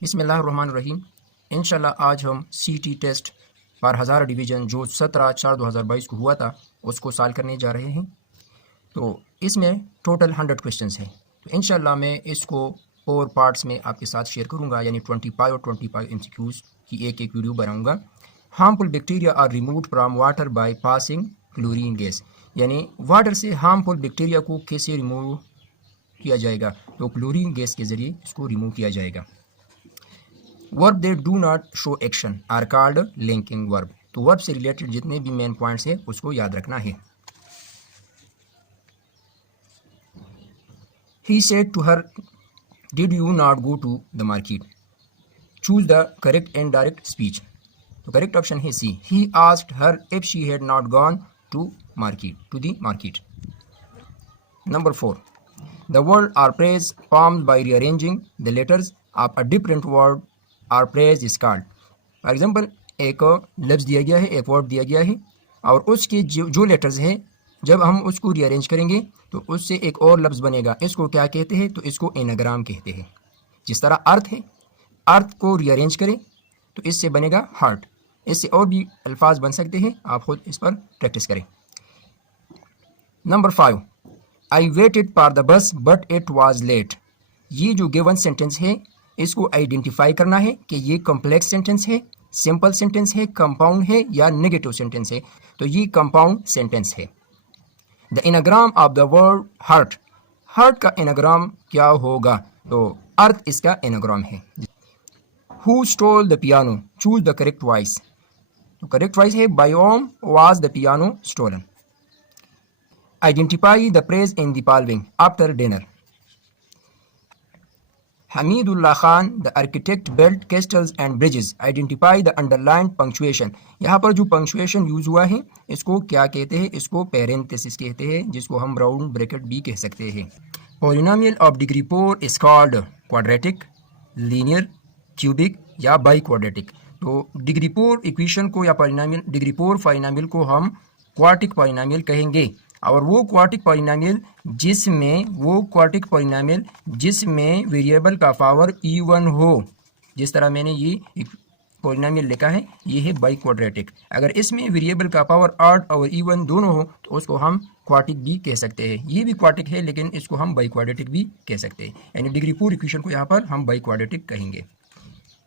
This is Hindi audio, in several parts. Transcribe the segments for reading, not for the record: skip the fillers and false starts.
बिस्मिल्लाहिर्रहमानिर्रहीम। इंशाल्लाह आज हम सीटी टेस्ट पर 1000 डिवीज़न जो 17/4/2022 को हुआ था उसको सॉल्व करने जा रहे हैं। तो इसमें टोटल 100 क्वेश्चंस हैं। तो इंशाल्लाह मैं इसको 4 पार्ट्स में आपके साथ शेयर करूंगा, यानी 25 और 25 एमसीक्यूज़ की एक एक वीडियो बनाऊंगा। Harmful bacteria are removed from water by passing chlorine gas, यानी वाटर से हार्मफुल बैक्टीरिया को कैसे रिमूव किया जाएगा, तो क्लोरीन गैस के ज़रिए इसको रिमूव किया जाएगा। Verb they do not show action are called linking verb. तो वर्ब से रिलेटेड जितने भी मेन पॉइंट्स हैं उसको याद रखना है। He said to her, did you not go to the market. Choose the correct and direct speech. तो करेक्ट ऑप्शन है C, he asked her if she had not gone to market, to the market. Number 4, the word are praise formed by rearranging the letters of a different word or praise is called। For example एक लफ्ज़ दिया गया है, एक वर्ड दिया गया है, और उसके जो लेटर्स हैं जब हम उसको रीअरेंज करेंगे तो उससे एक और लफ्ज़ बनेगा। इसको क्या कहते हैं, तो इसको एनाग्राम कहते हैं। जिस तरह अर्थ है, अर्थ को रीअरेंज करें तो इससे बनेगा हार्ट। इससे और भी अल्फाज बन सकते हैं, आप खुद इस पर प्रैक्टिस करें। Number 5, I waited for the bus but it was late. ये जो गिवन सेंटेंस है इसको आइडेंटिफाई करना है कि ये कॉम्प्लेक्स सेंटेंस है, सिंपल सेंटेंस है, कंपाउंड है या नेगेटिव सेंटेंस है। तो ये कंपाउंड सेंटेंस है। The anagram of the word heart, heart का एनाग्राम क्या होगा, तो अर्थ इसका एनाग्राम है। Who stole the piano, choose the correct voice. तो करेक्ट वॉइस है bye whom was the piano stolen। Identify the praise in the following after dinner। Hamidullah Khan, the architect, built castles and bridges। Identify the underlined punctuation। यहाँ पर जो punctuation यूज हुआ है इसको क्या कहते हैं, इसको parenthesis कहते हैं, जिसको हम राउंड ब्रैकेट भी कह सकते हैं। Polynomial of degree 4 is called quadratic, linear, cubic या biquadratic। तो डिग्री 4 इक्वेशन को या पॉलिनोमियल, डिग्री 4 पॉलिनोमियल को हम क्वाड्रेटिक पॉलिनोमियल कहेंगे। और वो क्वाड्रेटिक पॉलिनोमियल जिसमें वेरिएबल का पावर इवन हो, जिस तरह मैंने ये पॉलिनोमियल लिखा है, ये है बाई क्वाड्रेटिक। अगर इसमें वेरिएबल का पावर ऑड और इवन दोनों हो तो उसको हम क्वाड्रेटिक भी कह सकते हैं। ये भी क्वाड्रेटिक है लेकिन इसको हम बाई क्वाड्रेटिक भी कह सकते हैं, यानी डिग्री 4 इक्वेशन को यहाँ पर हम बाई क्वाड्रेटिक कहेंगे।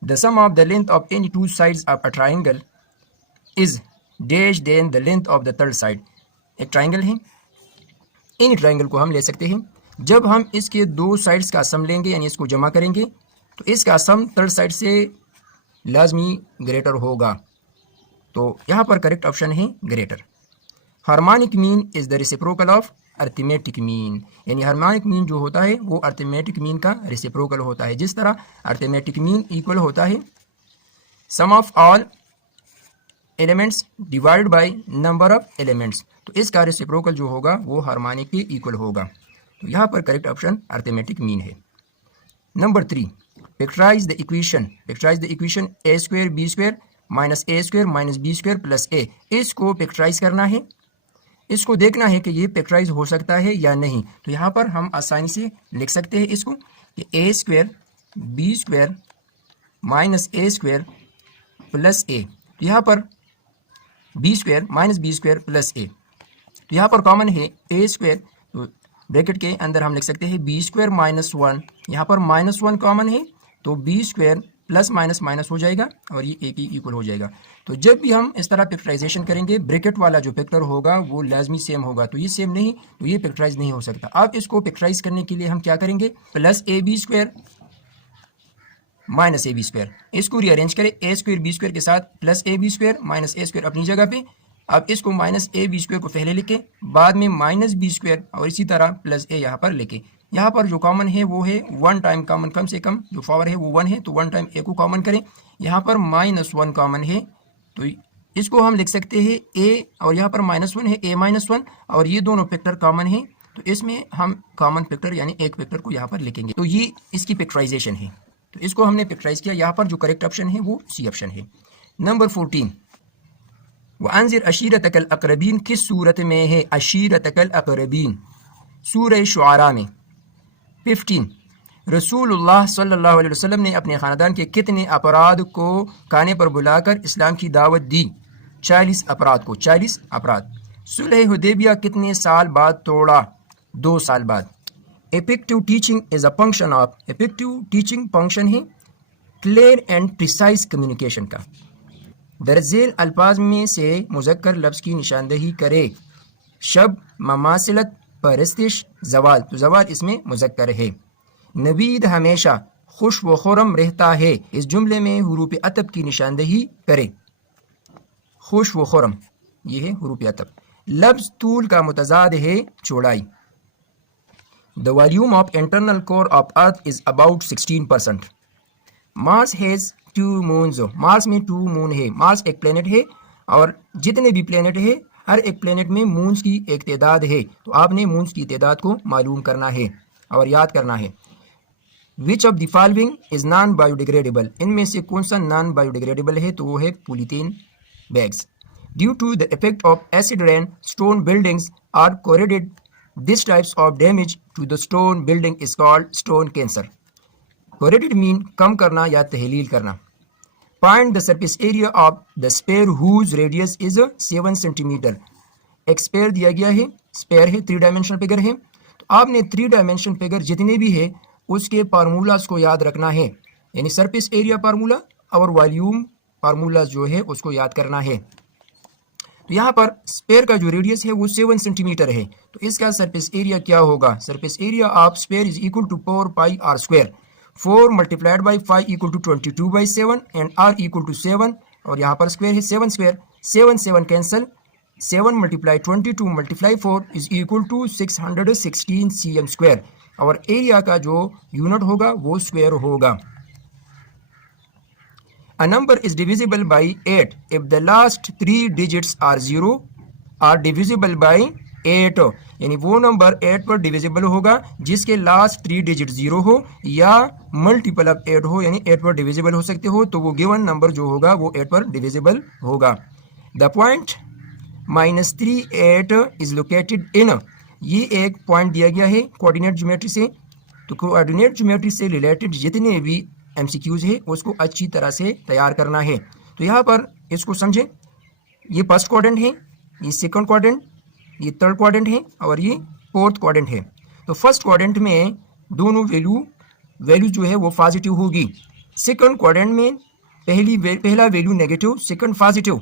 The sum of the length of any two sides of a triangle is dash than the length of the third side. एक ट्राइंगल है, इन ट्राइंगल को हम ले सकते हैं। जब हम इसके दो साइड्स का सम लेंगे यानी इसको जमा करेंगे तो इसका सम थर्ड साइड से लाजमी ग्रेटर होगा। तो यहाँ पर करेक्ट ऑप्शन है greater. Harmonic mean is the reciprocal of arithmetic mean, यानी हार्मोनिक मीन जो होता है वो अर्थमेटिक मीन का रेसिप्रोकल होता है। जिस तरह अर्थमेटिक मीन इक्वल होता है sum of all elements divide by number of elements, तो इसका रेसिप्रोकल जो होगा वो हार्मोनिक के इक्वल होगा। तो यहाँ पर करेक्ट ऑप्शन अर्थमेटिक मीन है। Number 3, factorize the equation. Factorize the equation a square b square minus a square minus b square plus a। इसको फैक्टराइज करना है, इसको देखना है कि ये फैक्टराइज हो सकता है या नहीं। तो यहाँ पर हम आसानी से लिख सकते हैं इसको कि a square b square minus a square plus a। तो यहाँ पर B square minus B square plus A, तो यहाँ पर कॉमन है ए स्क्वायर, तो ब्रैकेट के अंदर हम लिख सकते हैं बी स्क्वायर माइनस 1। यहाँ पर माइनस 1 कॉमन है तो B square plus minus minus हो जाएगा और ये ए की इक्वल हो जाएगा। तो जब भी हम इस तरह फैक्टराइजेशन करेंगे ब्रैकेट वाला जो फैक्टर होगा वो लाजमी सेम होगा। तो ये सेम नहीं तो ये फैक्टराइज नहीं हो सकता। अब इसको फैक्टराइज करने के लिए हम क्या करेंगे, plus A B square minus A B square, इसको रीअरेंज करें ए स्क्वायर बी स्क्वायर के साथ, plus A B square minus A square अपनी जगह पे। अब इसको माइनस ए बी स्क्वायर को पहले लिखे, बाद में माइनस बी स्क्वायर और इसी तरह प्लस ए यहाँ पर लिखे। यहाँ पर जो कॉमन है वो है 1 टाइम कॉमन, कम से कम जो पावर है वो 1 है, तो 1 टाइम ए को कॉमन करें। यहाँ पर माइनस 1 कॉमन है तो इसको हम लिख सकते हैं ए, और यहाँ पर माइनस 1 है ए माइनस 1, और ये दोनों फैक्टर कॉमन है तो इसमें हम कॉमन फैक्टर यानी एक फैक्टर को यहाँ पर लिखेंगे। तो ये इसकी फैक्टराइजेशन है, तो इसको हमने फैक्टराइज किया। यहाँ पर जो करेक्ट ऑप्शन है वो सी ऑप्शन है। नंबर 14, वअंज़िर अशीरतकल अक़रबीन किस सूरत में है, अशीरतकल अक़रबीन सूरह शुआरा में। 15, रसूलुल्लाह सल्लल्लाहु अलैहि वसल्लम ने अपने ख़ानदान के कितने अफराद को खाने पर बुलाकर इस्लाम की दावत दी? 40 अफराद को, 40 अफराद। सुलह हुदैबिया कितने साल बाद तोड़ा? 2 साल बाद। Effective teaching is a function of, effective teaching function है क्लियर एंड प्रिसाइज कम्युनिकेशन का। दरजेल अल्फाज में से मुज़क्कर लफ्ज़ की निशानदही करे। शब, ममासिलत, परस्तिश, जवाल, तो जवाल इसमें मुज़क्कर है। नवीद हमेशा खुश व खुरम रहता है, इस जुमले में हुरूफ अतब की निशानदही करे। खुश व खुरम ये है हुरूफ अतब। लफ्ज़ तूल का मुतज़ाद है चौड़ाई। The volume of internal core of earth is about 16%। Mars has 2 moons, Mars में 2 मून है। मार्स एक प्लेनेट है और जितने भी प्लेनेट है हर एक प्लेनेट में मून्स की एक तादाद है, तो आपने मून्स की तादाद को मालूम करना है और याद करना है। Which of the following is non biodegradable, इनमें से कौन सा नॉन बायोडिग्रेडेबल है? तो वो है polythene bags. Due to the effect of acid rain stone buildings are corroded, this types of damage to the stone building is called stone cancer. Corroded mean कम करना या तहलील करना। Find the surface area of the sphere whose radius is 7 centimetre. एक स्फीयर दिया गया है, स्फीयर है, 3 डायमेंशनल फिगर है, तो आपने 3 डायमेंशनल फिगर जितने भी है उसके फार्मूलाज को याद रखना है, यानी सरफेस एरिया फार्मूला और वॉल्यूम फार्मूला जो है उसको याद करना है। तो यहाँ पर स्फीयर का जो रेडियस है वो 7 सेंटीमीटर है, तो इसका सरफेस एरिया क्या होगा? Surface area of sphere is equal to 4 pi r square. 4 multiplied by 5 equal to 22/7 and r equal to 7, और यहाँ पर स्क्वायर है 7 square, 7 cancel, 7 multiply 22 multiply 4 is equal to 616 cm square, और एरिया का जो यूनिट होगा वो स्क्वायर होगा। A number is divisible by 8 if the last 3 digits are 0 are divisible by 8, यानी वो नंबर 8 पर डिविजिबल होगा जिसके लास्ट 3 डिजिट 0 हो या मल्टीपल ऑफ 8 हो, यानी 8 पर डिविजिबल हो सकते हो, तो वो गिवन नंबर जो होगा वो 8 पर डिविजिबल होगा। The point -38 is located in, ये एक पॉइंट दिया गया है कोऑर्डिनेट ज्योमेट्री से, तो कोऑर्डिनेट ज्योमेट्री से रिलेटेड जितने भी MCQs है उसको अच्छी तरह से तैयार करना है। तो यहाँ पर इसको समझें, ये फर्स्ट क्वाड्रेंट है, ये सेकंड क्वाड्रेंट, ये थर्ड क्वाड्रेंट है और ये फोर्थ क्वाड्रेंट है। तो फर्स्ट क्वाड्रेंट में दोनों वैल्यू जो है वो पॉजिटिव होगी। सेकंड क्वाड्रेंट में पहला वैल्यू नेगेटिव, सेकंड पॉजिटिव।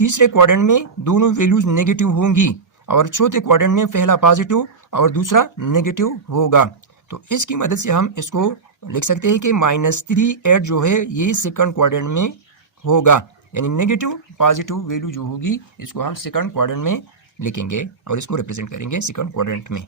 तीसरे क्वाड्रेंट में दोनों वैल्यूज नेगेटिव होंगी और चौथे क्वाड्रेंट में पहला पॉजिटिव और दूसरा नेगेटिव होगा। तो इसकी मदद से हम इसको लिख सकते हैं कि -38 जो है ये सेकंड क्वाड्रेंट में होगा, यानी नेगेटिव पॉजिटिव वैल्यू जो होगी इसको हम सेकंड क्वाड्रेंट में लिखेंगे और इसको रिप्रेजेंट करेंगे सेकंड क्वाड्रेंट में।